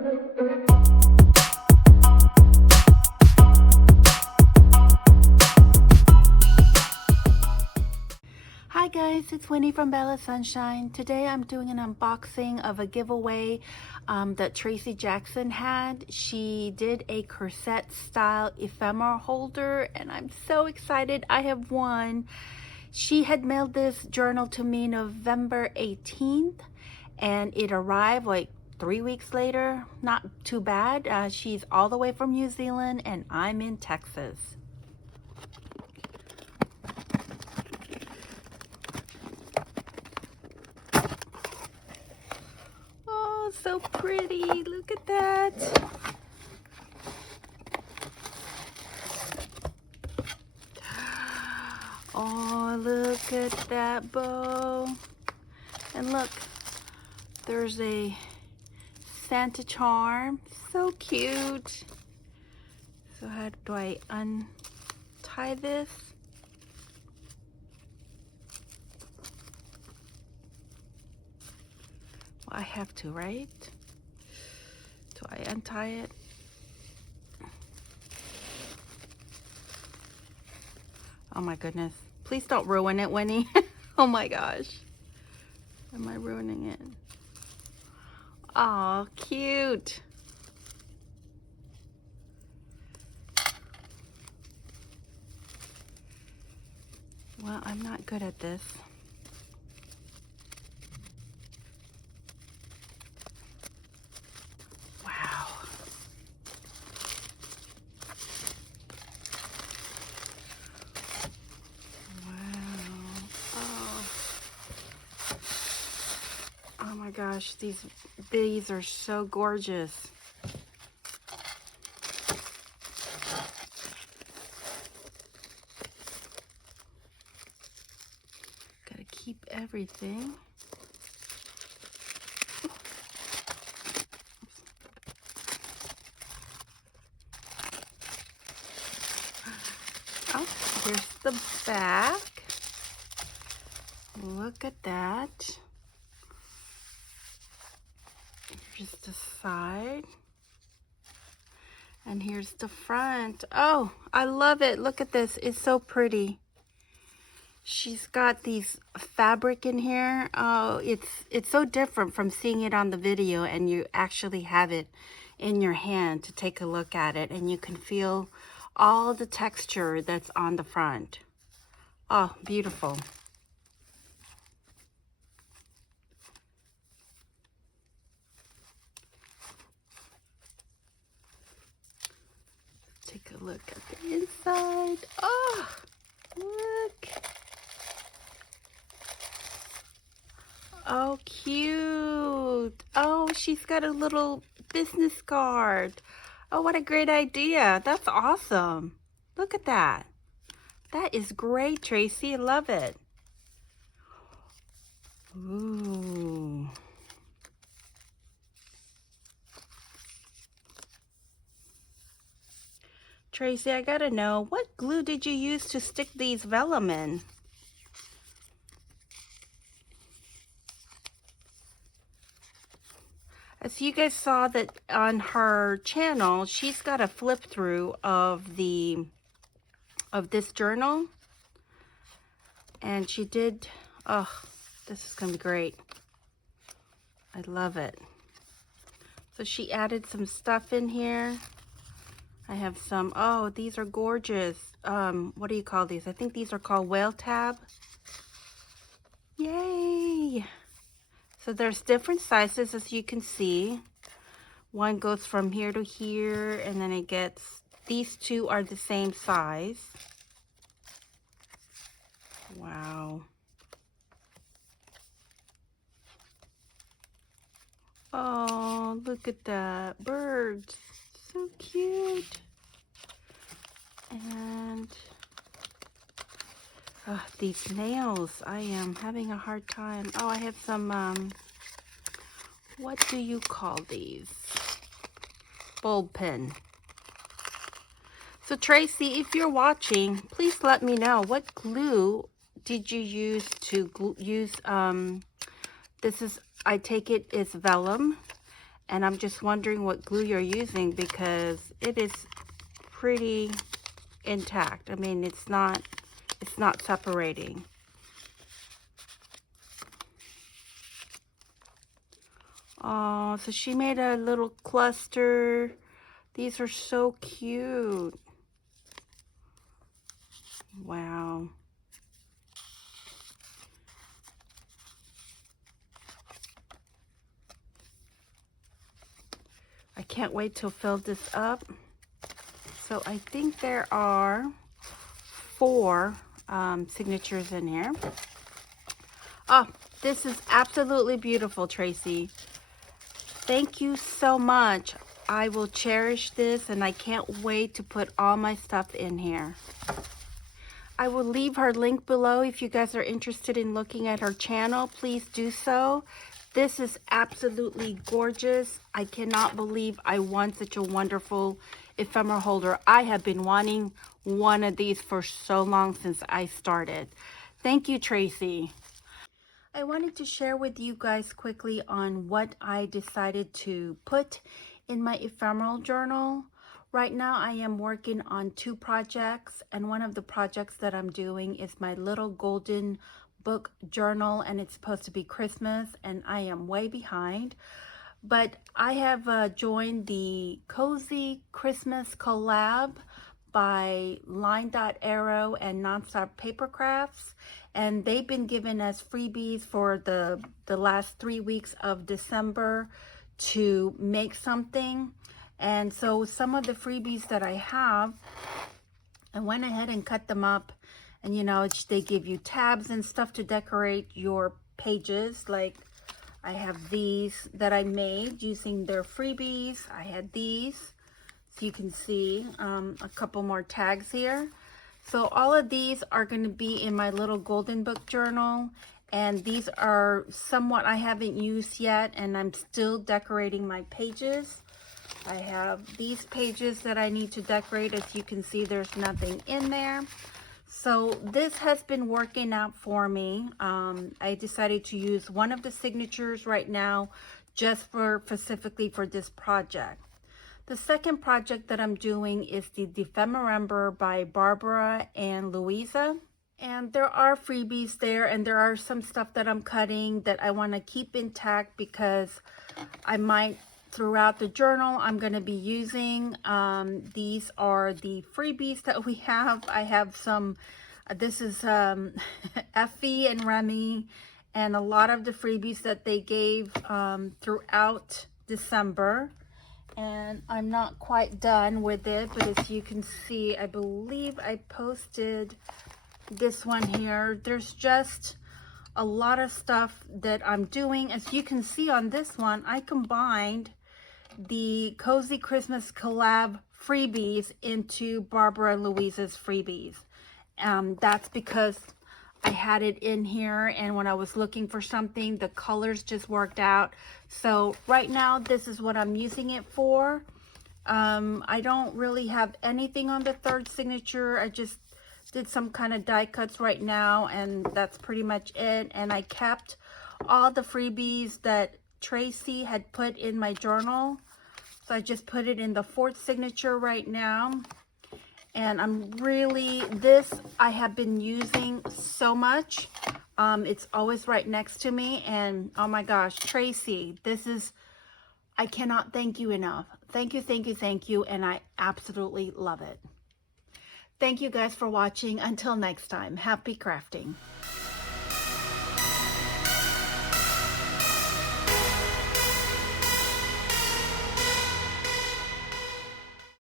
Hi guys, it's Winnie from Bella Sunshine. Today I'm doing an unboxing of a giveaway that Tracy Jackson had. She did a corset style ephemeral holder and I'm so excited I have won. She had mailed this journal to me November 18th and it arrived like 3 weeks later. Not too bad. She's all the way from New Zealand and I'm in Texas. So pretty, look at that. Oh, look at that bow. And look, there's a Santa charm, so cute. So how do I untie this? I have to, right? Do I untie it? Oh my goodness. Please don't ruin it, Winnie. Oh my gosh. Am I ruining it? Oh, cute. Well, I'm not good at this. Oh my gosh, these bees are so gorgeous. Gotta keep everything. Oh, here's the back. Look at that. Here's the side. And here's the front. Oh, I love it. Look at this. It's so pretty. She's got these fabric in here. Oh, it's so different from seeing it on the video and you actually have it in your hand to take a look at it and you can feel all the texture that's on the front. Oh, beautiful. Take a look at the inside. Oh, look. Oh, cute. Oh, she's got a little business card. Oh, what a great idea. That's awesome. Look at that. That is great, Tracy. I love it. Ooh. Tracy, I gotta know, what glue did you use to stick these vellum in? As you guys saw that on her channel, she's got a flip through of this journal. And she did, oh, this is gonna be great. I love it. So she added some stuff in here. I have some, oh, these are gorgeous. What do you call these? I think these are called whale tab. Yay! So there's different sizes, as you can see. One goes from here to here, and then it gets, these two are the same size. Wow. Oh, look at that. Birds. So cute. And these nails, I am having a hard time. Oh, I have some, what do you call these? Bulb pen. So Tracy, if you're watching, please let me know, what glue did you use to use, this is, I take it, is vellum. And I'm just wondering what glue you're using because it is pretty intact. I mean, it's not separating. Oh, so she made a little cluster. These are so cute. Wow. I can't wait to fill this up. So I think there are 4 signatures in here. Oh, this is absolutely beautiful, Tracy. Thank you so much. I will cherish this and I can't wait to put all my stuff in here. I will leave her link below if you guys are interested in looking at her channel. Please do so. This is absolutely gorgeous. I cannot believe I won such a wonderful ephemeral holder. I have been wanting one of these for so long since I started. Thank you, Tracy. I wanted to share with you guys quickly on what I decided to put in my ephemeral journal. Right now I am working on 2 projects, and one of the projects that I'm doing is my little golden book journal, and it's supposed to be Christmas, and I am way behind. But I have joined the Cozy Christmas Collab by Line Dot Arrow and Nonstop Paper Crafts, and they've been giving us freebies for the last 3 weeks of December to make something. And so some of the freebies that I have, I went ahead and cut them up, and you know, they give you tabs and stuff to decorate your pages. Like I have these that I made using their freebies. I had these, so you can see a couple more tags here. So all of these are going to be in my little golden book journal, and these are somewhat I haven't used yet, and I'm still decorating my pages. I have these pages that I need to decorate. As you can see, there's nothing in there. So this has been working out for me. I decided to use one of the signatures right now just specifically for this project. The second project that I'm doing is the Ephemeral by Barbara and Louisa. And there are freebies there, and there are some stuff that I'm cutting that I want to keep intact because I might, throughout the journal, I'm going to be using. These are the freebies that we have. I have some, this is Effie and Remy, and a lot of the freebies that they gave throughout December. And I'm not quite done with it, but as you can see, I believe I posted this one here. There's just a lot of stuff that I'm doing. As you can see on this one, I combined the Cozy Christmas Collab freebies into Barbara and Louisa's freebies. That's because I had it in here, and when I was looking for something, the colors just worked out. So right now, this is what I'm using it for. I don't really have anything on the third signature. I just did some kind of die cuts right now, and that's pretty much it. And I kept all the freebies that Tracy had put in my journal. So I just put it in the 4th signature right now. And I'm really, this I have been using so much. It's always right next to me. And oh my gosh, Tracy, this is, I cannot thank you enough. Thank you, thank you, thank you. And I absolutely love it. Thank you guys for watching. Until next time, happy crafting.